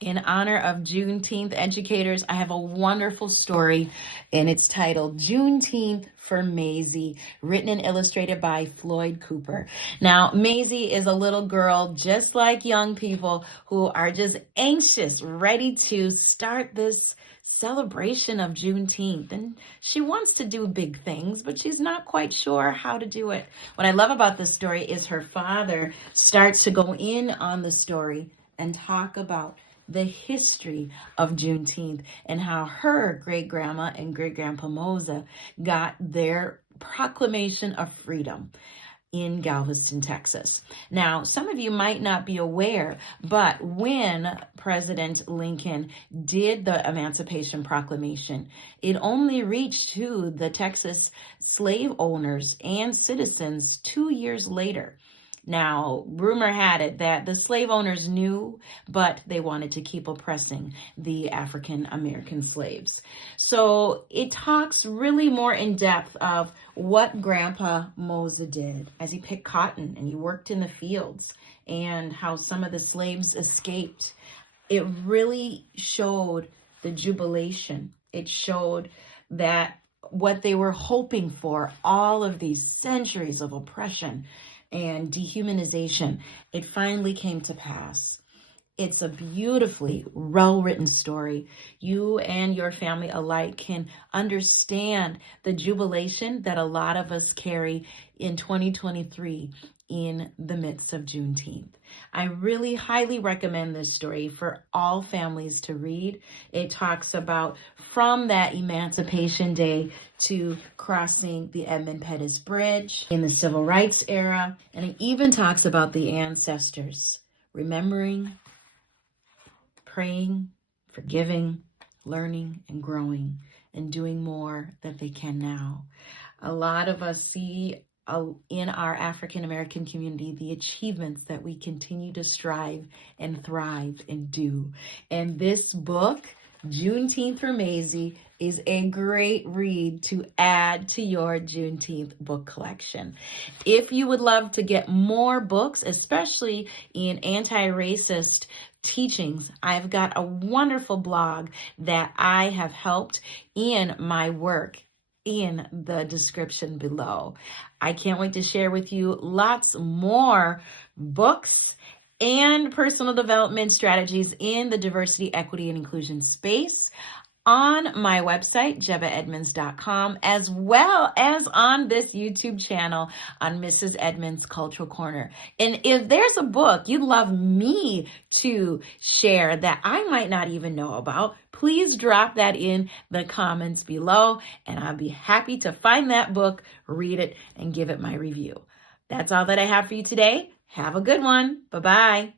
In honor of Juneteenth educators, I have a wonderful story, and it's titled Juneteenth for Mazie, written and illustrated by Floyd Cooper. Now, Mazie is a little girl, just like young people, who are just anxious, ready to start this celebration of Juneteenth. And she wants to do big things, but she's not quite sure how to do it. What I love about this story is her father starts to go in on the story and talk about the history of Juneteenth and how her great-grandma and great-grandpa Moses got their proclamation of freedom in Galveston, Texas. Now, some of you might not be aware, but when President Lincoln did the Emancipation Proclamation, it only reached to the Texas slave owners and citizens 2 years later. Now, rumor had it that the slave owners knew, but they wanted to keep oppressing the African American slaves. So it talks really more in depth of what Grandpa Moses did as he picked cotton and he worked in the fields and how some of the slaves escaped. It really showed the jubilation. It showed that what they were hoping for, all of these centuries of oppression and dehumanization, it finally came to pass. It's a beautifully well-written story. You and your family alike can understand the jubilation that a lot of us carry in 2023 in the midst of Juneteenth. I really highly recommend this story for all families to read. It talks about from that Emancipation Day to crossing the Edmund Pettus Bridge in the Civil Rights era. And it even talks about the ancestors, remembering, praying, forgiving, learning, and growing, and doing more that they can now. A lot of us see in our African American community the achievements that we continue to strive and thrive and do. And this book, Juneteenth for Mazie, is a great read to add to your Juneteenth book collection. If you would love to get more books, especially in anti-racist teachings, I've got a wonderful blog that I have helped in my work in the description below. I can't wait to share with you lots more books and personal development strategies in the diversity, equity, and inclusion space on my website, JebehEdmunds.com, as well as on this YouTube channel on Mrs. Edmunds Cultural Corner. And if there's a book you'd love me to share that I might not even know about, please drop that in the comments below, and I'll be happy to find that book, read it, and give it my review. That's all that I have for you today. Have a good one. Bye-bye.